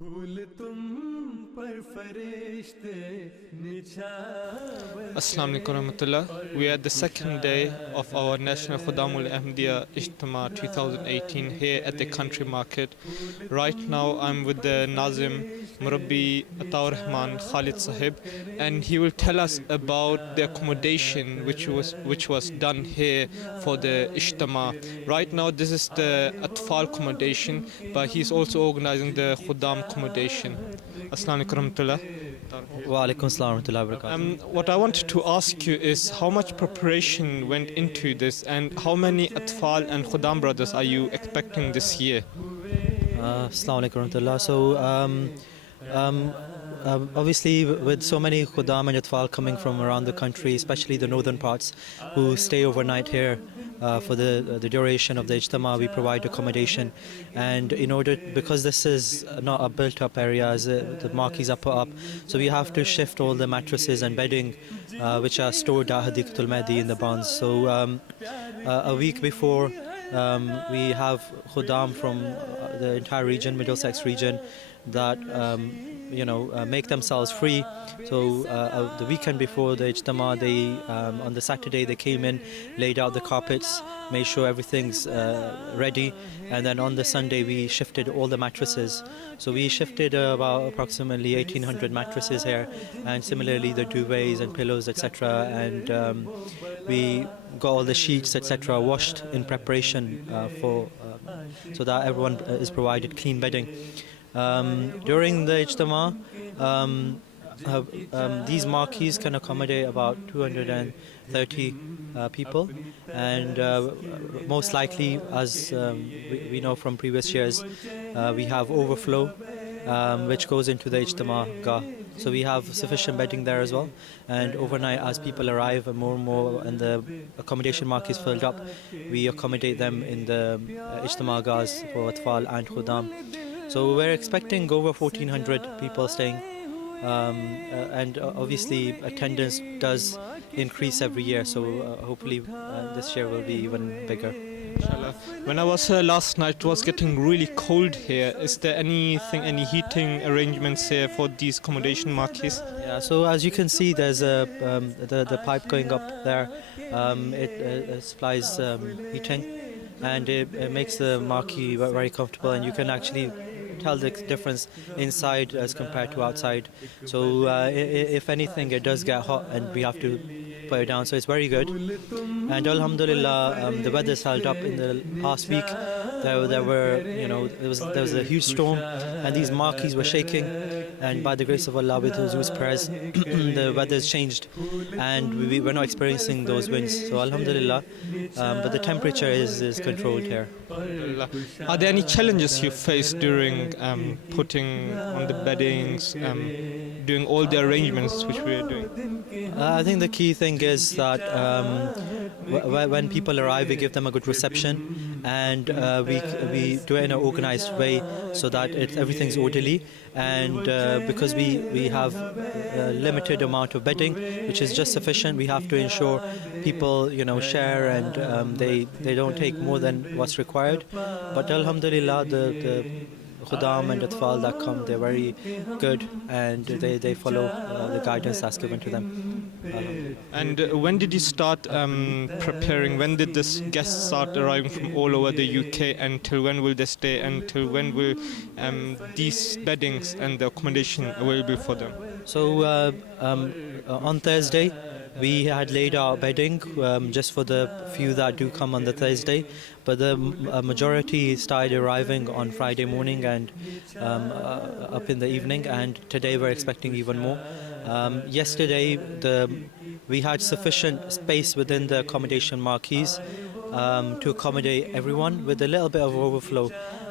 Assalamu alaikum warahmatullah. We are at the second day of our National Khudamul Ahmadiyya Ijtema 2018 here at the country market. Right now I'm with the Nazim Murabbi Ataur Rahman Khalid Sahib, and he will tell us about the accommodation which was done here for the Ijtema. Right now this is the Atfal accommodation, but he's also organizing the Khudam accommodation. Assalamu alaikum warahmatullah. Wa alaikum assalam wa rahmatullahi wa barakatuh. What I wanted to ask you is how much preparation went into this, and how many Atfal and Khudam brothers are you expecting this year? Assalamu alaikum wa rahmatullah. So obviously with so many Khudam and Atfal coming from around the country, especially the northern parts, who stay overnight here for the duration of the Ijtema, we provide accommodation. And because this is not a built up area, as the marquees are put up, so we have to shift all the mattresses and bedding which are stored at Hadikatul Mahdi in the barns. So a week before, we have Khudam from the entire region, Middlesex region, that make themselves free. So the weekend before the Ijtema, on the Saturday they came in, laid out the carpets, made sure everything's ready, and then on the Sunday we shifted all the mattresses. So we shifted about approximately 1800 mattresses here, and similarly the duvets and pillows, etc. And we got all the sheets, etc. washed in preparation so that everyone is provided clean bedding. During the Ijtema, these marquees can accommodate about 230 people, and most likely, as we know from previous years, we have overflow which goes into the Ijtema Gah. So we have sufficient bedding there as well, and overnight as people arrive and more and the accommodation marquee is filled up, we accommodate them in the Ijtema Gahs for Atfal and Khudam. So we're expecting over 1400 people staying, and obviously attendance does increase every year, so hopefully this year will be even bigger. Inshallah. When I was here last night, it was getting really cold here. Is there any heating arrangements here for these accommodation marquees? Yeah, so as you can see, there's the pipe going up there. It supplies heating, and it makes the marquee very comfortable, and you can actually tell the difference inside as compared to outside. So if anything, it does get hot and we have to put it down, so it's very good. And alhamdulillah, the weather's held up in the past week. There was a huge storm and these marquees were shaking, and by the grace of Allah, with Huzu's prayers, the weather's changed and we were not experiencing those winds, so alhamdulillah. But the temperature is controlled here. Are there any challenges you faced during putting on the beddings, doing all the arrangements which we are doing? I think the key thing is that when people arrive, we give them a good reception, and we do it in an organized way so that everything's orderly. And because we have a limited amount of bedding, which is just sufficient, we have to ensure people share, and they don't take more than what's required. But alhamdulillah, the Khudam and Atfal that come, they're very good, and they follow the guidance that's given to them. And when did you start preparing? When did this guests start arriving from all over the UK? Until when will they stay? Until when will these beddings and the accommodation available for them? So on Thursday, we had laid out bedding just for the few that do come on the Thursday, but the majority started arriving on Friday morning and up in the evening, and today we're expecting even more. Yesterday we had sufficient space within the accommodation marquees to accommodate everyone with a little bit of overflow.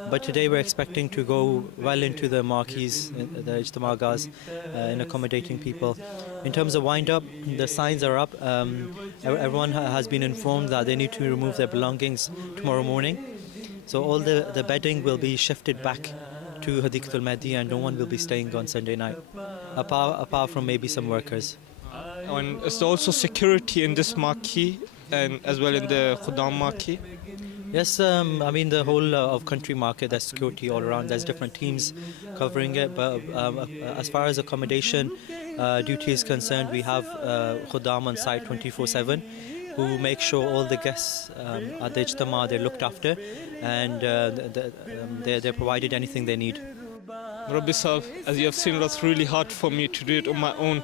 But today we're expecting to go well into the marquees, the Ijtema Gahs, in accommodating people. In terms of wind up, the signs are up. Everyone has been informed that they need to remove their belongings tomorrow morning. So all the bedding will be shifted back to Hadikatul Mahdi, and no one will be staying on Sunday night, apart from maybe some workers. And is there also security in this marquee and as well in the Khudam marquee? Yes, I mean the whole of country market, there's security all around. There's different teams covering it. But as far as accommodation duty is concerned, we have Khuddam on site 24/7 who make sure all the guests at the Ijtema they're looked after and they're provided anything they need. Murabbi Sahab, as you have seen, it was really hard for me to do it on my own.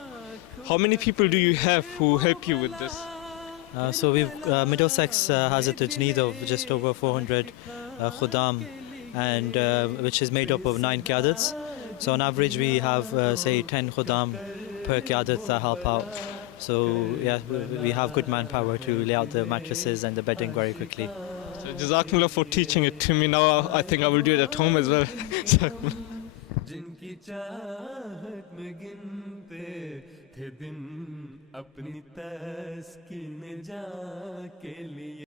How many people do you have who help you with this? So we've Middlesex has a tajneed of just over 400 Khuddam, and which is made up of 9 qiyadats. So on average we have say 10 Khuddam per qiyadat that help out. So yeah, we have good manpower to lay out the mattresses and the bedding very quickly. So Jazakumullah for teaching it to me. Now I think I will do it at home as well. Jazakumullah. जिनकी चाहत में गिनते थे दिन अपनी तस्कीन जा के लिए